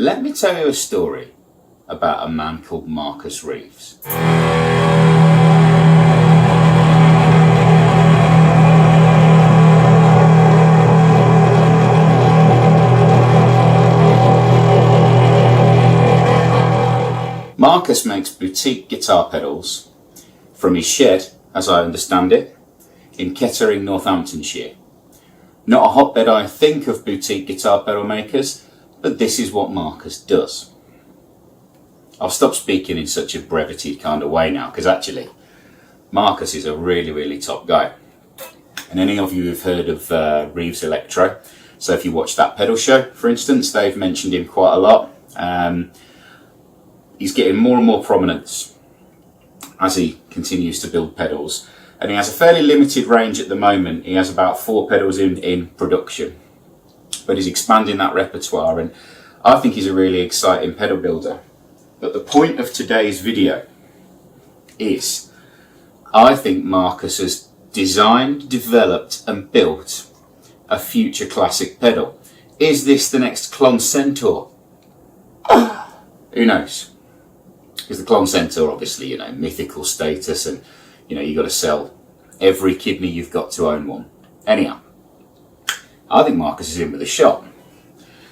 Let me tell you a story about a man called Marcus Reeves. Marcus makes boutique guitar pedals from his shed, as I understand it, in Kettering, Northamptonshire. Not a hotbed, I think, of boutique guitar pedal makers, but this is what Marcus does. I'll stop speaking in such a brevity kind of way now, because actually, Marcus is a really, really top guy. And any of you who've heard of Reeves Electro, so if you watch that pedal show, for instance, they've mentioned him quite a lot. He's getting more and more prominence as he continues to build pedals. And he has a fairly limited range at the moment. He has about 4 pedals in production. But he's expanding that repertoire, and I think he's a really exciting pedal builder. But the point of today's video is, I think Marcus has designed, developed and built a future classic pedal. Is this the next Klon Centaur? Who knows? Because the Klon Centaur, obviously, mythical status, and you got to sell every kidney you've got to own one. Anyhow, I think Marcus is in with a shot.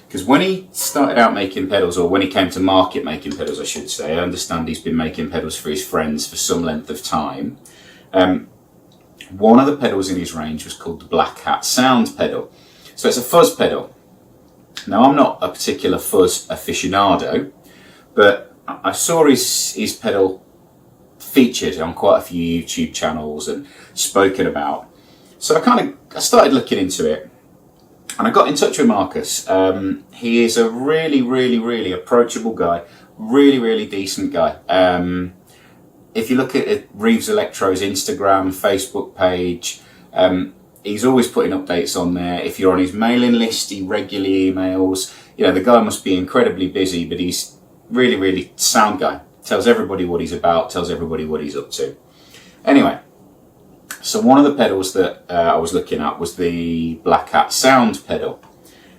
Because when he started out making pedals, or when he came to market making pedals, I should say, I understand he's been making pedals for his friends for some length of time. One of the pedals in his range was called the Black Hat Sound pedal. So it's a fuzz pedal. Now, I'm not a particular fuzz aficionado, but I saw his pedal featured on quite a few YouTube channels and spoken about. So I started looking into it, and I got in touch with Marcus. He is a really, really, really approachable guy, really, really decent guy. If you look at Reeves Electro's Instagram, Facebook page, he's always putting updates on there. If you're on his mailing list, he regularly emails. The guy must be incredibly busy, but he's really, really sound guy. Tells everybody what he's about, tells everybody what he's up to. Anyway, so one of the pedals that I was looking at was the Black Hat Sound pedal.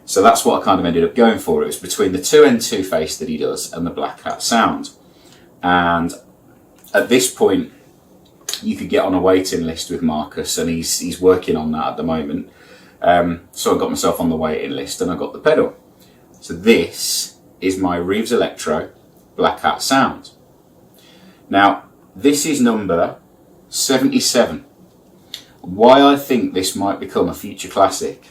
So that's what I kind of ended up going for. It was between the 2N2 face that he does and the Black Hat Sound. And at this point, you could get on a waiting list with Marcus, and he's working on that at the moment. So I got myself on the waiting list and I got the pedal. So this is my Reeves Electro Black Hat Sound. Now, this is number 77. Why I think this might become a future classic.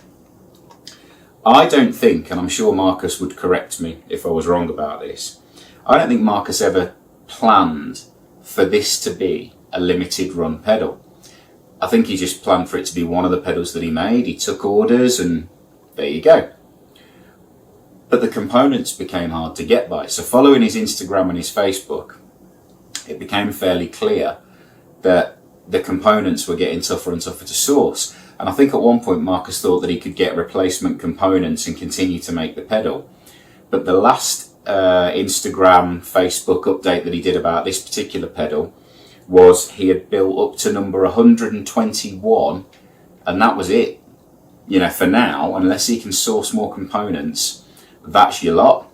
I don't think, and I'm sure Marcus would correct me if I was wrong about this, I don't think Marcus ever planned for this to be a limited run pedal. I think he just planned for it to be one of the pedals that he made. He took orders and there you go. But the components became hard to get by. So following his Instagram and his Facebook, it became fairly clear that the components were getting tougher and tougher to source. And I think at one point Marcus thought that he could get replacement components and continue to make the pedal. But the last Instagram, Facebook update that he did about this particular pedal was he had built up to number 121, and that was it. For now, unless he can source more components, that's your lot.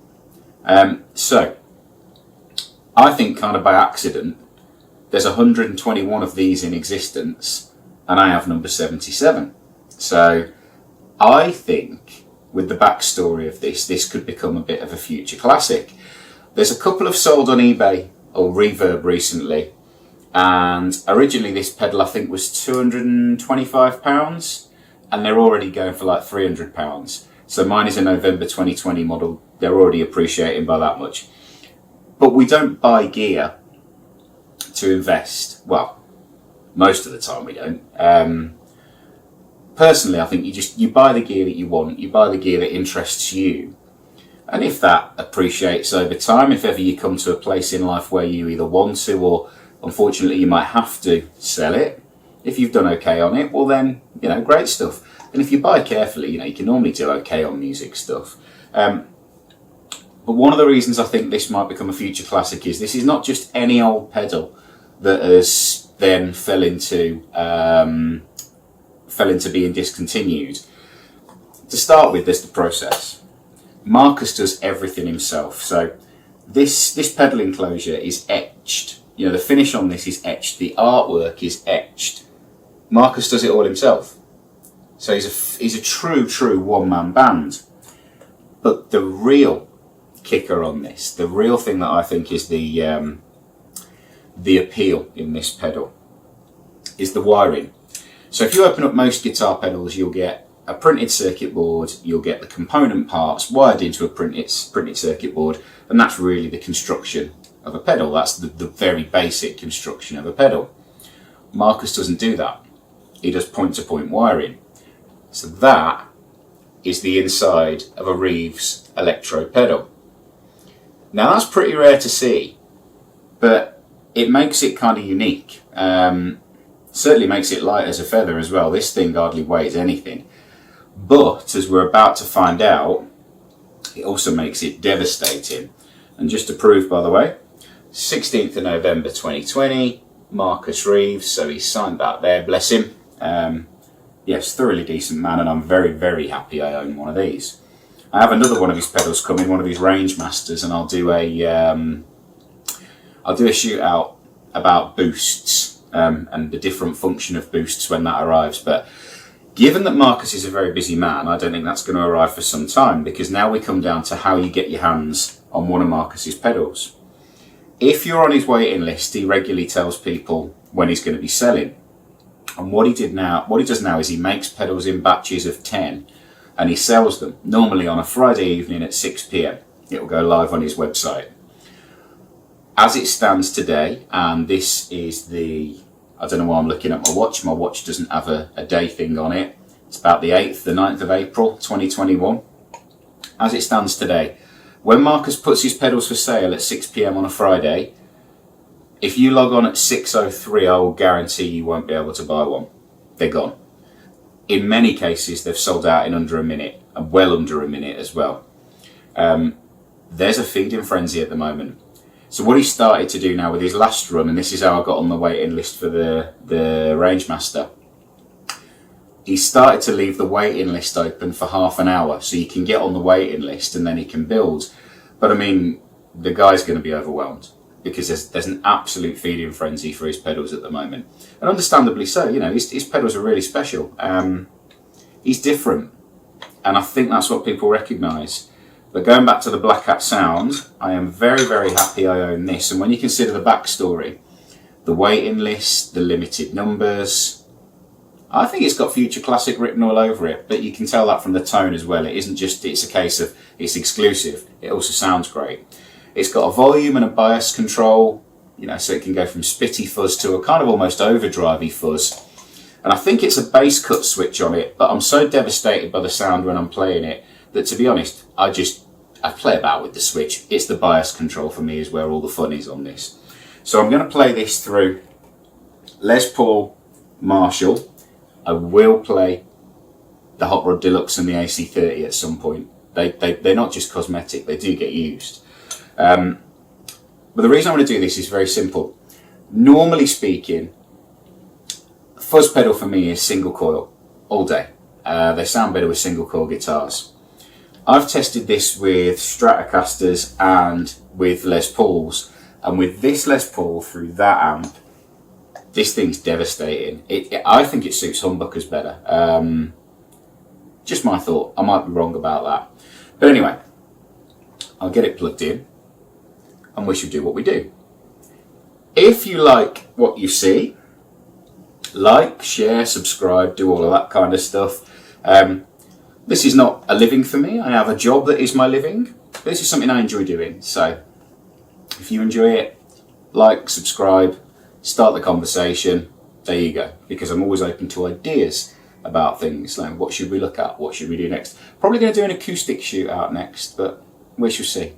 So I think kind of by accident, there's 121 of these in existence, and I have number 77. So I think with the backstory of this could become a bit of a future classic. There's a couple of sold on eBay or Reverb recently, and originally this pedal I think was £225, and they're already going for like £300. So mine is a November 2020 model. They're already appreciating by that much. But we don't buy gear to invest. Well, most of the time we don't. Personally, I think you buy the gear that you want. You buy the gear that interests you. And if that appreciates over time, if ever you come to a place in life where you either want to or unfortunately you might have to sell it, if you've done okay on it, well then, great stuff. And if you buy carefully, you can normally do okay on music stuff. But one of the reasons I think this might become a future classic is this is not just any old pedal that has then fell into being discontinued. To start with, there's the process. Marcus does everything himself. So this pedal enclosure is etched. You know, the finish on this is etched. The artwork is etched. Marcus does it all himself. So he's a true one-man band. But the real kicker on this, the real thing that I think is the appeal in this pedal, is the wiring. So if you open up most guitar pedals, you'll get a printed circuit board, you'll get the component parts wired into a printed circuit board, and that's really the construction of a pedal. That's the very basic construction of a pedal. Marcus doesn't do that. He does point-to-point wiring. So that is the inside of a Reeves Electro pedal. Now that's pretty rare to see, but it makes it kind of unique. Certainly makes it light as a feather as well. This thing hardly weighs anything. But as we're about to find out, it also makes it devastating. And just to prove, by the way, 16th of November 2020, Marcus Reeves, so he signed that there, bless him. Yes, thoroughly decent man, and I'm very, very happy I own one of these. I have another one of his pedals coming, one of his Range Masters, and I'll do a shootout about boosts and the different function of boosts when that arrives. But given that Marcus is a very busy man, I don't think that's going to arrive for some time, because now we come down to how you get your hands on one of Marcus's pedals. If you're on his waiting list, he regularly tells people when he's going to be selling. And what he does now is he makes pedals in batches of 10 and he sells them, normally on a Friday evening at 6 p.m. It will go live on his website. As it stands today, and this is I don't know why I'm looking at my watch doesn't have a day thing on it. It's about the 9th of April 2021. As it stands today, when Marcus puts his pedals for sale at 6 p.m. on a Friday, if you log on at 6:03, I will guarantee you won't be able to buy one. They're gone. In many cases, they've sold out in under a minute, and well under a minute as well. There's a feeding frenzy at the moment. So what he started to do now with his last run, and this is how I got on the waiting list for the Range Master, he started to leave the waiting list open for half an hour, so you can get on the waiting list and then he can build. But I mean, the guy's going to be overwhelmed, because there's an absolute feeding frenzy for his pedals at the moment. And understandably so, you know, his pedals are really special. He's different, and I think that's what people recognise. But going back to the Black Hat sound, I am very, very happy I own this. And when you consider the backstory, the waiting list, the limited numbers, I think it's got Future Classic written all over it, but you can tell that from the tone as well. It isn't just, it's a case of it's exclusive, it also sounds great. It's got a volume and a bias control, you know, so it can go from spitty fuzz to a kind of almost overdrivey fuzz. And I think it's a bass cut switch on it, but I'm so devastated by the sound when I'm playing it that, to be honest, I play about with the switch. It's the bias control for me is where all the fun is on this. So I'm going to play this through Les Paul, Marshall. I will play the Hot Rod Deluxe and the AC30 at some point. They're not just cosmetic, they do get used. But the reason I want to do this is very simple. Normally speaking, fuzz pedal for me is single coil all day. They sound better with single coil guitars. I've tested this with Stratocasters and with Les Pauls, and with this Les Paul through that amp, this thing's devastating. I think it suits humbuckers better. Just my thought. I might be wrong about that. But anyway, I'll get it plugged in and we should do what we do. If you like what you see, like, share, subscribe, do all of that kind of stuff. This is not a living for me. I have a job that is my living. This is something I enjoy doing. So if you enjoy it, like, subscribe, start the conversation. There you go. Because I'm always open to ideas about things. Like, what should we look at? What should we do next? Probably going to do an acoustic shootout next, but we shall see.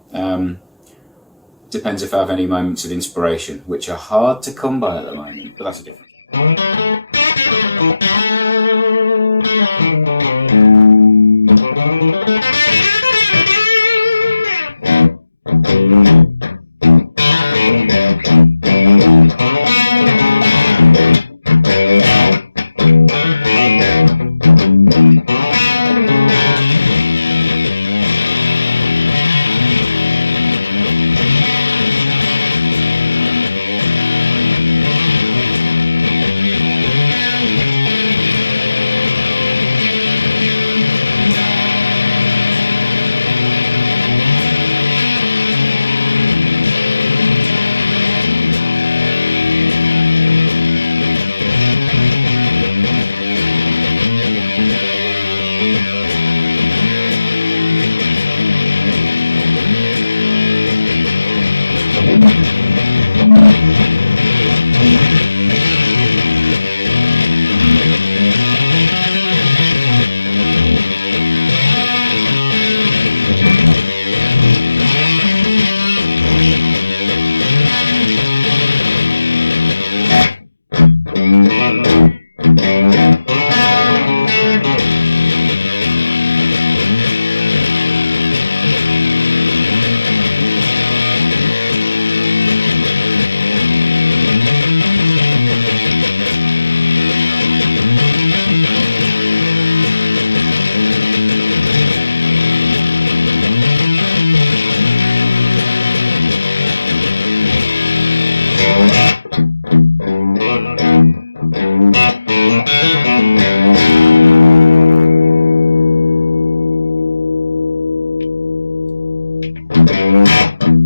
Depends if I have any moments of inspiration, which are hard to come by at the moment, but that's a different. Thank you.